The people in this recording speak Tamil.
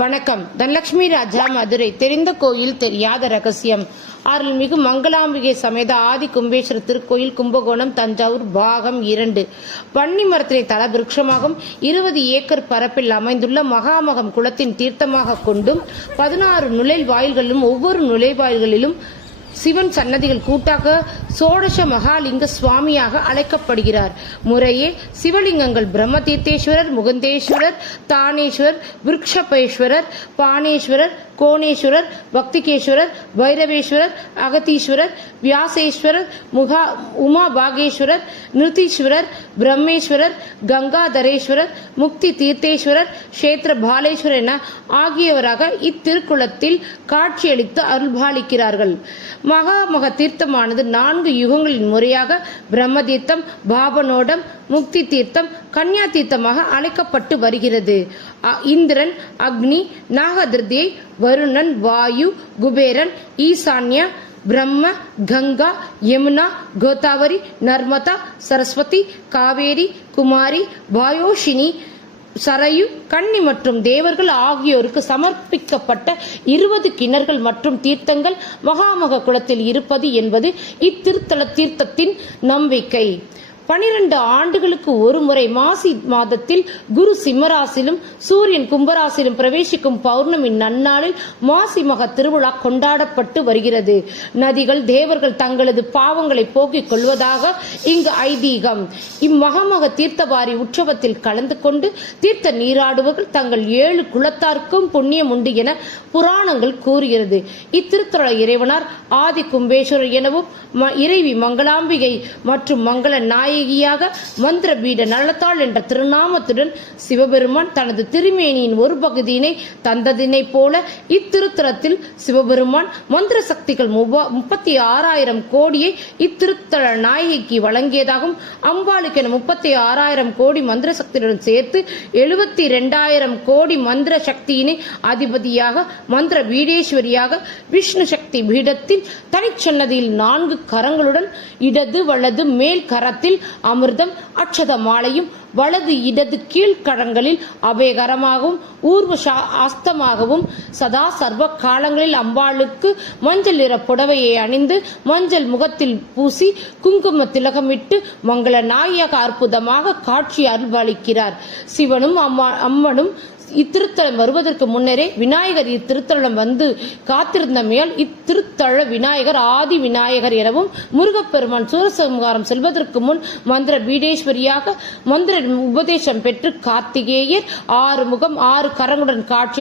வணக்கம். தனலட்சுமி ராஜா, மதுரை. தெரிந்த கோயில், தெரியாத ரகசியம். அருள்மிகு மங்களாம்பிகை சமேத ஆதி கும்பேஸ்வரர் திருக்கோயில், கும்பகோணம், தஞ்சாவூர், பாகம் 2. பன்னி மரத்தினை தல விருட்சமாகவும் 20 ஏக்கர் பரப்பில் அமைந்துள்ள மகாமகம் குளத்தின் தீர்த்தமாக கொண்டும் 16 நுழைவாயில்களிலும் ஒவ்வொரு நுழைவாயில்களிலும் சிவன் சன்னதிகள் கூட்டாக சோடச மகாலிங்க சுவாமியாக அழைக்கப்படுகிறார். முறையே சிவலிங்கங்கள் பிரம்ம தீர்த்தேஸ்வரர், முகுந்தேஸ்வரர், தானேஸ்வரர், விருட்சபேஸ்வரர், பானேஸ்வரர், கோணேஸ்வரர், பக்திகேஸ்வரர், பைரவேஸ்வரர், அகதீஸ்வரர், வியாசேஸ்வரர், உமா பாகேஸ்வரர், நிருத்தீஸ்வரர், பிரம்மேஸ்வரர், கங்காதரேஸ்வரர், முக்தி தீர்த்தேஸ்வரர், கஷேத்திர பாலேஸ்வரர் என ஆகியவராக இத்திருக்குளத்தில் காட்சியளித்து அருள்பாலிக்கிறார்கள். மகாமக தீர்த்தமானது 4 யுகங்களின் முறையாக பிரம்ம தீர்த்தம், பாபனோடம், முக்தி தீர்த்தம், கன்யா தீர்த்தமாக அழைக்கப்பட்டு வருகிறது. இந்திரன், அக்னி, நாகதிருதியை, வருணன், வாயு, குபேரன், ஈசான்யா, பிரம்ம, கங்கா, யமுனா, கோதாவரி, நர்மதா, சரஸ்வதி, காவேரி, குமாரி, வாயோஷினி, சரையு, கன்னி மற்றும் தேவர்கள் ஆகியோருக்கு சமர்ப்பிக்கப்பட்ட 20 கிணறுகள் மற்றும் தீர்த்தங்கள் மகாமக குளத்தில் இருப்பது என்பது இத்திருத்தல தீர்த்தத்தின் நம்பிக்கை. 12 ஆண்டுகளுக்கு ஒரு முறை மாசி மாதத்தில் குரு சிம்மராசிலும் சூரியன் கும்பராசிலும் பிரவேசிக்கும் பௌர்ணமி நன்னாளில் மாசி மக திருவிழா கொண்டாடப்பட்டு வருகிறது. நதிகள், தேவர்கள் தங்களது பாவங்களை போக்கிக் கொள்வதாக இங்கு ஐதீகம். இம்மகமக தீர்த்தவாரி உற்சவத்தில் கலந்து கொண்டு தீர்த்த நீராடுவர்கள் தங்கள் 7 குலத்தாருக்கும் புண்ணியம் உண்டு என புராணங்கள் கூறுகிறது. இத்திருத்தல இறைவனார் ஆதி கும்பேஸ்வரர் எனவும் இறைவி மங்களாம்பிகை மற்றும் மங்கள நாயகியாக மந்திர பீட நலத்தாள் என்ற திருநாமத்துடன் சிவபெருமான் தனது திருமேனியின் ஒரு பகுதியினை தந்ததினை போல இத்திருத்தலத்தில் சிவபெருமான் மந்திர சக்திகள் 36,000 கோடியை இத்திருத்தல நாயகிக்கு வழங்கியதாகவும் அம்பாளுக்கென 36,000 கோடி மந்திர சக்தியுடன் சேர்த்து 72,000 கோடி மந்திர சக்தியினை அதிபதியாக மந்திர பீடேஸ்வரியாக விஷ்ணு சக்தி பீடத்தில் தனிச்சன்னதியில் 4 கரங்களுடன் இடது வலது மேல் கரத்தில் அமிர்தம் அட்சத மாலையும் வலது இடது கீழ்கரங்களில் அபயகரமாகவும் ஊர்வ அஸ்தமாகவும் சதா சர்வ காலங்களில் அம்பாளுக்கு மஞ்சள் நிற புடவையை அணிந்து மஞ்சள் முகத்தில் பூசி குங்கும திலகமிட்டு மங்கள நாயக அற்புதமாக காட்சி அருள்பாலிக்கிறார். சிவனும் அம்மனும் இத்திருத்தலம் வருவதற்கு முன்னரே விநாயகர் இத்திருத்தலம் வந்து காத்திருந்தமையால் இத்திருத்தல விநாயகர் ஆதி விநாயகர் எனவும், முருகப்பெருமான் சூரசம்ஹாரம் செல்வதற்கு முன் மந்திர பீடேஸ்வரியாக மந்திர உபதேசம் பெற்று கார்த்திகேயர் 6 முகம் 6 கரங்களுடன் காட்சி